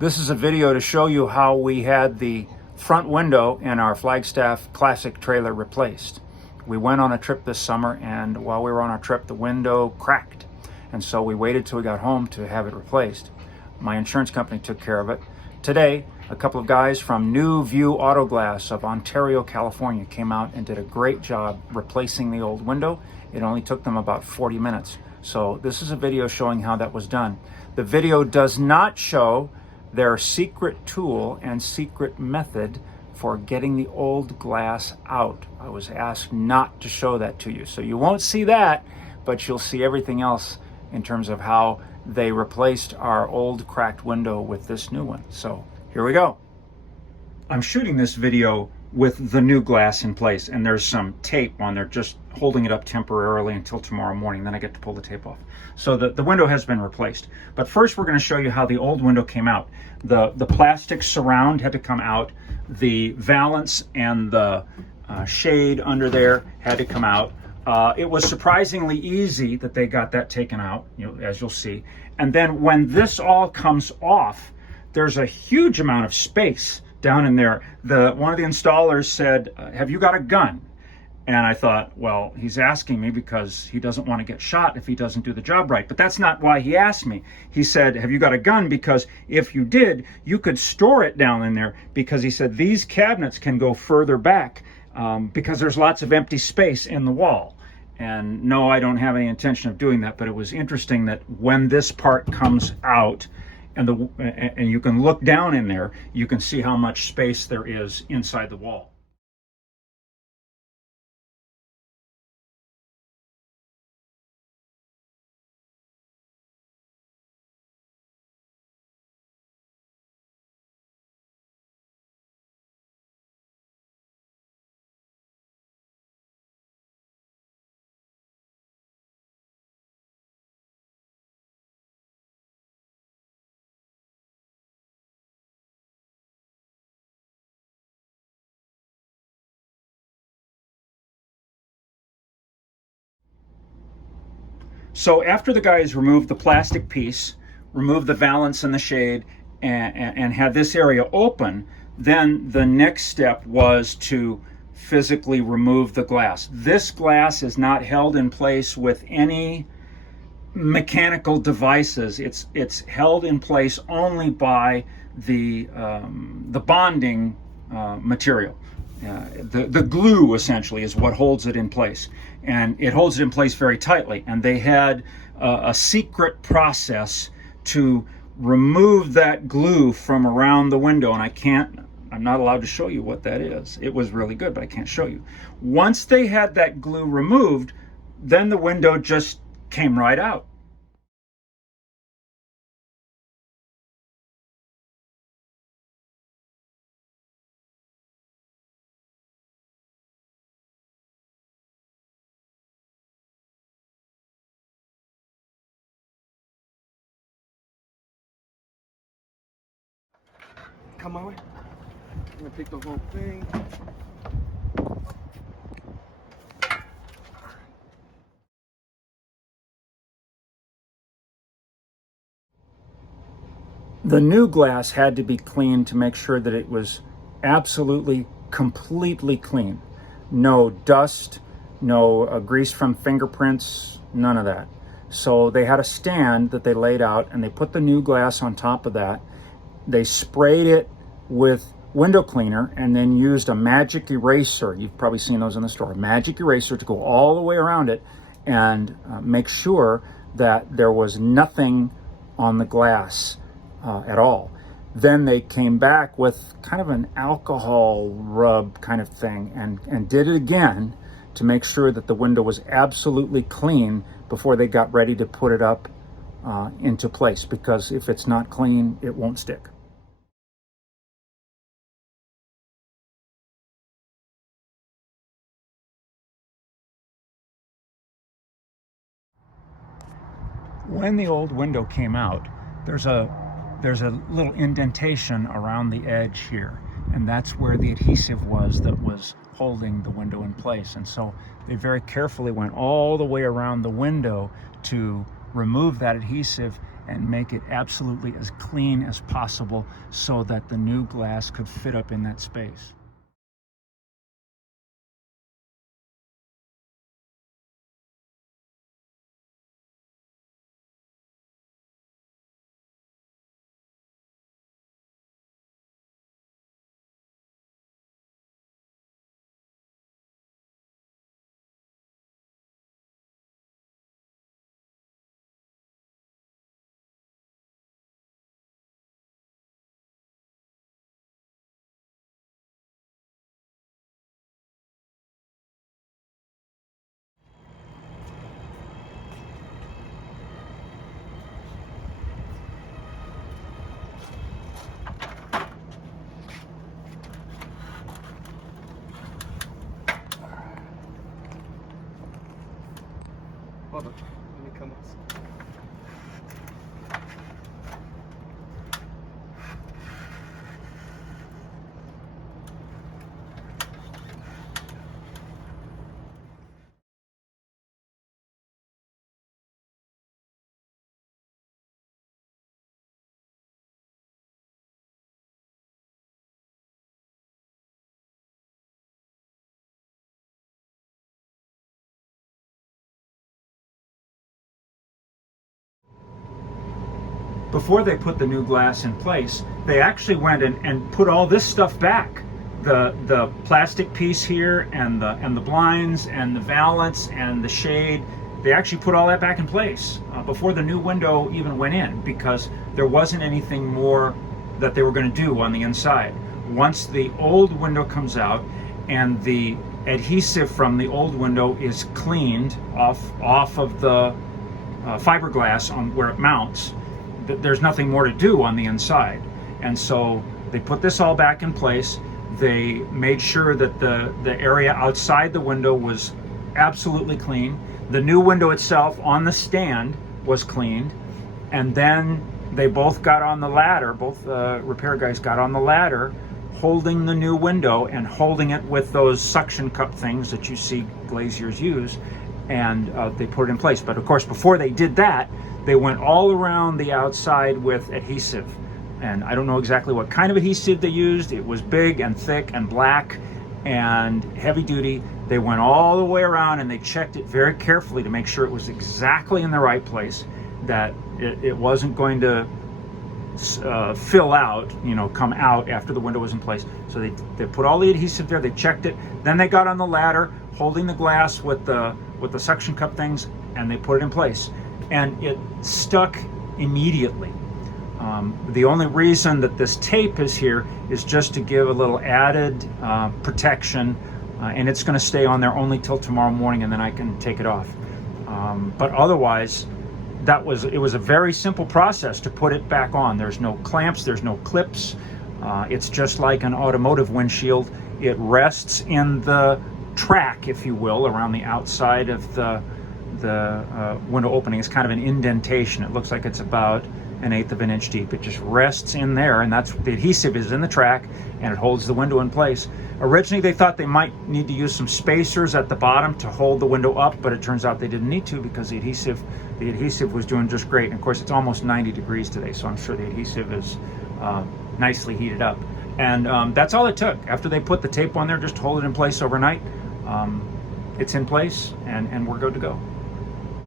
This is a video to show you how we had the front window in our Flagstaff Classic trailer replaced. We went on a trip this summer, and while we were on our trip, the window cracked. And so we waited till we got home to have it replaced. My insurance company took care of it. Today, a couple of guys from New View Auto Glass of Ontario, California came out and did a great job replacing the old window. It only took them about 40 minutes. So this is a video showing how that was done. The video does not show their secret tool and secret method for getting the old glass out. I was asked not to show that to you. So you won't see that, but you'll see everything else in terms of how they replaced our old cracked window with this new one. So here we go. I'm shooting this video with the new glass in place, and there's some tape on there just holding it up temporarily until tomorrow morning. Then I get to pull the tape off. So the window has been replaced. But first we're going to show you how the old window came out. The plastic surround had to come out. The valance and the shade under there had to come out. It was surprisingly easy that they got that taken out, as you'll see. And then when this all comes off, there's a huge amount of space down in there. One of the installers said, "Have you got a gun?" And I thought, well, he's asking me because he doesn't want to get shot if he doesn't do the job right. But that's not why he asked me. He said, "Have you got a gun? Because if you did, you could store it down in there." Because he said these cabinets can go further back because there's lots of empty space in the wall. And no, I don't have any intention of doing that. But it was interesting that when this part comes out, and you can look down in there, you can see how much space there is inside the wall. So after the guys removed the plastic piece, removed the valance and the shade, and had this area open, then the next step was to physically remove the glass. This glass is not held in place with any mechanical devices. It's held in place only by the bonding material. The glue essentially is what holds it in place, and it holds it in place very tightly. And they had a secret process to remove that glue from around the window, and I'm not allowed to show you what that is. It was really good, but I can't show you. Once they had that glue removed, then the window just came right out. Come my way. I'm gonna pick the whole thing. The new glass had to be cleaned to make sure that it was absolutely, completely clean. No dust, no grease from fingerprints, none of that. So they had a stand that they laid out, and they put the new glass on top of that. They sprayed it with window cleaner and then used a magic eraser. You've probably seen those in the store. A magic eraser to go all the way around it and make sure that there was nothing on the glass at all. Then they came back with kind of an alcohol rub kind of thing and did it again to make sure that the window was absolutely clean before they got ready to put it up into place, because if it's not clean, it won't stick. When the old window came out, there's a little indentation around the edge here, and that's where the adhesive was that was holding the window in place. And so they very carefully went all the way around the window to remove that adhesive and make it absolutely as clean as possible so that the new glass could fit up in that space. Hold on, let me come up. Before they put the new glass in place, they actually went and put all this stuff back. The plastic piece here and the blinds and the valance and the shade, they actually put all that back in place before the new window even went in, because there wasn't anything more that they were going to do on the inside. Once the old window comes out and the adhesive from the old window is cleaned off of the fiberglass on where it mounts, there's nothing more to do on the inside. And so they put this all back in place. They made sure that the area outside the window was absolutely clean. The new window itself on the stand was cleaned. And then they both got on the ladder, both repair guys got on the ladder, holding the new window and holding it with those suction cup things that you see glaziers use, and they put it in place. But of course, before they did that, they went all around the outside with adhesive. And I don't know exactly what kind of adhesive they used. It was big and thick and black and heavy duty. They went all the way around and they checked it very carefully to make sure it was exactly in the right place, that it wasn't going to fill out, come out after the window was in place. So they put all the adhesive there, they checked it, then they got on the ladder holding the glass with the suction cup things, and they put it in place. And it stuck immediately. The only reason that this tape is here is just to give a little added protection, and it's going to stay on there only till tomorrow morning, and then I can take it off. But otherwise, it was a very simple process to put it back on. There's no clamps, there's no clips. It's just like an automotive windshield. It rests in the track, if you will, around the outside of the window opening. It's kind of an indentation. It looks like it's about 1/8 of an inch deep. It just rests in there, and that's the adhesive is in the track, and it holds the window in place. Originally, they thought they might need to use some spacers at the bottom to hold the window up, but it turns out they didn't need to, because the adhesive was doing just great. And of course, it's almost 90 degrees today, so I'm sure the adhesive is nicely heated up. And that's all it took. After they put the tape on there, just hold it in place overnight. It's in place, and we're good to go.